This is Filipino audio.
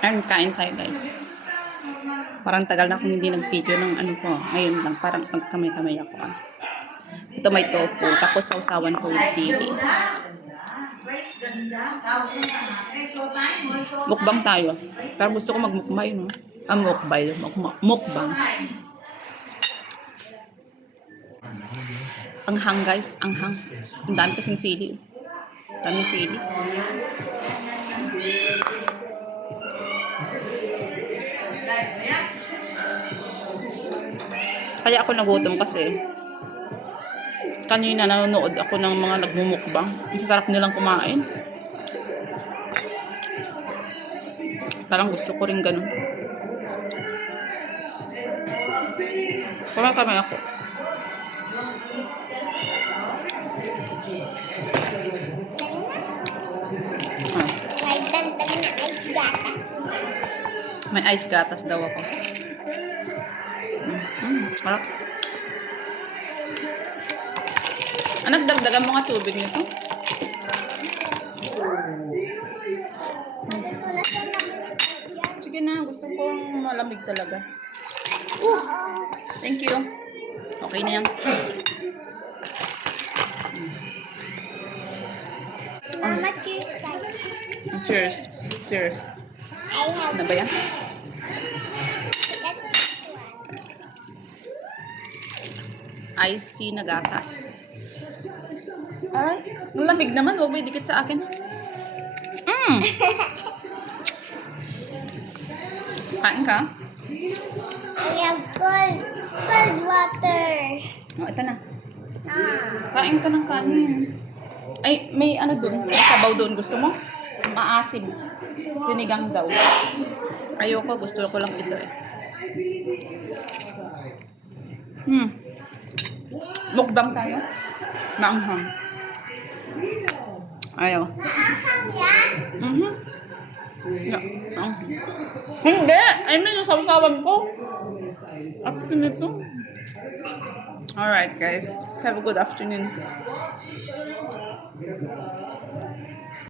Ayun, kain tayo guys. Parang tagal na akong hindi nag-video ng ano ko. Ngayon lang, parang magkamay-kamay ako. Ito may tofu, tapos sausawan ko with sili. Mukbang tayo. Pero gusto ko magmukbay, no? Mukbang. Anghang guys, anghang. Ang dami kasing sili. Daming sili. Kaya ako nagutom kasi kanina nanonood ako ng mga nagmumukbang. Ang sarap nilang kumain. Parang gusto ko rin ganun. Kamay ako. May ice gatas daw ako. Harap. Nagdagdagan mga tubig nito. Sige na, gusto ko malamig talaga. Thank you. Okay na yan. Mama, cheers tayo. Cheers. Cheers. Ano ba yan? Ice na gatas. Ay, ang lamig naman. Huwag mo idikit sa akin. Kain ka? I have cold water. Oh, ito na. Kain ka ng kanin. Ay, may ano dun. May sabaw dun. Gusto mo? Maasim. Sinigang daw. Ayoko. Gusto ko lang ito eh. Mukbang tayo. Maanghang. Ayaw. Hindi! I mean, yung sausawan ko. After nito. Alright, guys. Have a good afternoon.